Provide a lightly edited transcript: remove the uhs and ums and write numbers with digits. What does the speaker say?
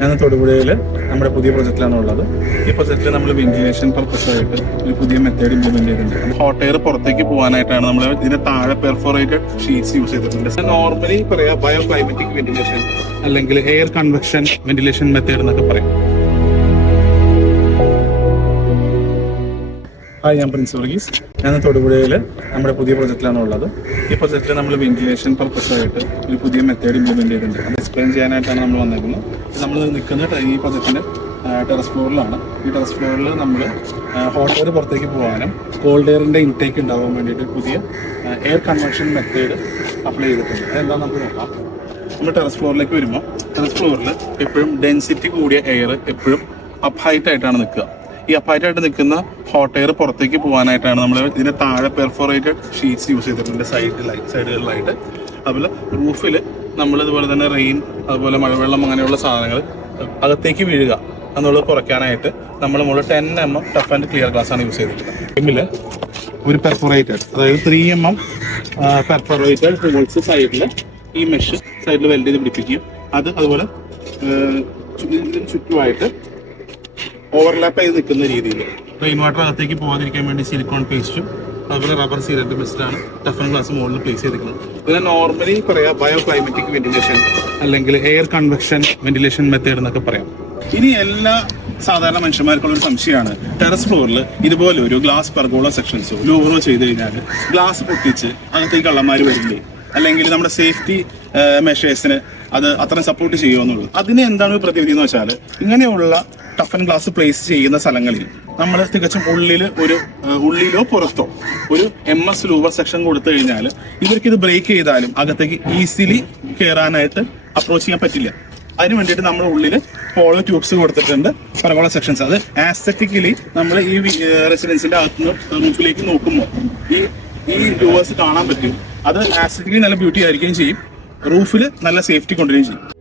ഞാൻ തൊടുപുഴയിൽ നമ്മുടെ പുതിയ പ്രൊജക്റ്റിലാണ് ഉള്ളത്. ഈ പ്രൊജക്റ്റിൽ നമ്മൾ വെന്റിലേഷൻ പർപ്പസായിട്ട് ഒരു പുതിയ മെത്തേഡ് ഇംപ്ലിമെന്റ് ചെയ്തിട്ടുണ്ട്. ഹോട്ട് എയർ പുറത്തേക്ക് പോകാനായിട്ടാണ് നമ്മൾ ഇതിന്റെ താഴെ പെർഫോറേറ്റഡ് ഷീറ്റ്സ് യൂസ് ചെയ്തിട്ടുണ്ട്. നോർമലി പറയാം ബയോ ക്ലൈമറ്റിക് വെന്റിലേഷൻ അല്ലെങ്കിൽ എയർ കൺവെക്ഷൻ വെന്റിലേഷൻ മെത്തേഡ് എന്നൊക്കെ പറയും. ഹായ്, ഞാൻ പ്രിൻസ് വർഗീസ്. ഞാൻ തൊടുപുഴയിൽ നമ്മുടെ പുതിയ പ്രൊജക്റ്റിലാണ് ഉള്ളത്. ഈ പ്രൊജക്റ്റിൽ നമ്മൾ വെന്റിലേഷൻ പർപ്പസായിട്ട് ഒരു പുതിയ മെത്തേഡ് ഇംപ്ലിമെന്റ് ചെയ്തിട്ടുണ്ട്. അത് എക്സ്പ്ലെയിൻ ചെയ്യാനായിട്ടാണ് നമ്മൾ വന്നേക്കുന്നത്. നമ്മൾ നിൽക്കുന്നത് ഈ പ്രൊജക്റ്റിന്റെ ടെറസ് ഫ്ലോറിലാണ്. ഈ ടെറസ് ഫ്ലോറിൽ നമ്മൾ ഹോട്ട് എയർ പുറത്തേക്ക് പോകാനും കോൾഡ് എയറിന്റെ ഇൻടേക്ക് ഉണ്ടാവാൻ വേണ്ടിയിട്ട് പുതിയ എയർ കൺവെക്ഷൻ മെത്തേഡ് അപ്ലൈ ചെയ്തിട്ടുണ്ട്. അതെന്താ നമുക്ക് നോക്കാം. നമ്മൾ ടെറസ് ഫ്ലോറിലേക്ക് വരുമ്പോൾ ടെറസ് ഫ്ലോറിൽ എപ്പോഴും ഡെൻസിറ്റി കൂടിയ എയർ എപ്പോഴും അപ്പ് ഹൈറ്റ് ആയിട്ടാണ് നിൽക്കുക. ഈ അപ്പായിട്ടായിട്ട് നിൽക്കുന്ന ഹോട്ട് എയർ പുറത്തേക്ക് പോകാനായിട്ടാണ് നമ്മൾ ഇതിന്റെ താഴെ പെർഫോറേറ്റഡ് ഷീറ്റ്സ് യൂസ് ചെയ്തിട്ടുണ്ട് സൈഡുകളിലായിട്ട്. അതുപോലെ റൂഫിൽ നമ്മൾ ഇതുപോലെ തന്നെ റെയിൻ, അതുപോലെ മഴവെള്ളം അങ്ങനെയുള്ള സാധനങ്ങൾ അകത്തേക്ക് വീഴുക എന്നുള്ളത് കുറയ്ക്കാനായിട്ട് നമ്മൾ മുകളിൽ 10 mm tough and clear glass ആണ് യൂസ് ചെയ്തിട്ടുള്ളത്. ഇതിൽ ഒരു പെർഫോറേറ്റഡ്, അതായത് 3 mm പെർഫോറേറ്റഡ് ഹോൾസ് സൈഡിൽ ഈ മെഷ് സൈഡിൽ വെൽഡ് ചെയ്ത് പിടിപ്പിക്കുകയും അതുപോലെ ചുറ്റുമായിട്ട് ഓവർലാപ്പ് ചെയ്ത് നിൽക്കുന്ന രീതിയിൽ റെയിൻ വാട്ടർ അകത്തേക്ക് പോകാതിരിക്കാൻ വേണ്ടി സിലിക്കോൺ പേസ്റ്റും അതുപോലെ റബ്ബർ സീലന്റ് മിസ്റ്റാണ് ടഫ് ആൻഡ് ഗ്ലാസ് മുകളിൽ പ്ലേസ് ചെയ്തിരിക്കുന്നത്. ഇതിനെ നോർമലി പറയാം ബയോ ക്ലൈമറ്റിക് വെന്റിലേഷൻ അല്ലെങ്കിൽ എയർ കൺവെക്ഷൻ വെന്റിലേഷൻ മെത്തേഡ് എന്നൊക്കെ പറയാം. ഇനി എല്ലാ സാധാരണ മനുഷ്യന്മാർക്കുള്ള ഒരു സംശയമാണ്, ടെറസ് ഫ്ലോറിൽ ഇതുപോലെ ഒരു ഗ്ലാസ് പെർഗോള സെക്ഷൻസോ ലൂറോ ചെയ്ത് കഴിഞ്ഞാൽ ഗ്ലാസ് പൊട്ടിച്ച് അകത്തേക്ക് കള്ളന്മാർ വരില്ലേ, അല്ലെങ്കിൽ നമ്മുടെ സേഫ്റ്റി മെഷേഴ്സിന് അത് അത്രയും സപ്പോർട്ട് ചെയ്യുമെന്നുള്ളത്. അതിന് എന്താണ് പ്രതിവിധി എന്ന് വെച്ചാൽ, ഇങ്ങനെയുള്ള ടഫ് ആൻഡ് ഗ്ലാസ് പ്ലേസ് ചെയ്യുന്ന സ്ഥലങ്ങളിൽ നമ്മൾ തികച്ചും ഉള്ളിലോ പുറത്തോ ഒരു MS ലൂവർ സെക്ഷൻ കൊടുത്തു കഴിഞ്ഞാൽ ഇവർക്കിത് ബ്രേക്ക് ചെയ്താലും അകത്തേക്ക് ഈസിലി കയറാനായിട്ട് അപ്രോച്ച് ചെയ്യാൻ പറ്റില്ല. അതിന് വേണ്ടിയിട്ട് നമ്മൾ ഉള്ളിൽ ഹോളോ ട്യൂബ്സ് കൊടുത്തിട്ടുണ്ട്, പരകോള സെക്ഷൻസ്. അത് ആസ്തറ്റിക്കലി നമ്മൾ ഈ റെസിഡൻസിന്റെ അകത്തുനിന്ന് റൂഫിലേക്ക് നോക്കുമ്പോൾ ഈ ലൂവേഴ്സ് കാണാൻ പറ്റും. അത് ആസ്തറ്റിക്കലി നല്ല ബ്യൂട്ടി ആയിരിക്കുകയും ചെയ്യും, റൂഫിൽ നല്ല സേഫ്റ്റി കൊണ്ടുവരികയും ചെയ്യും.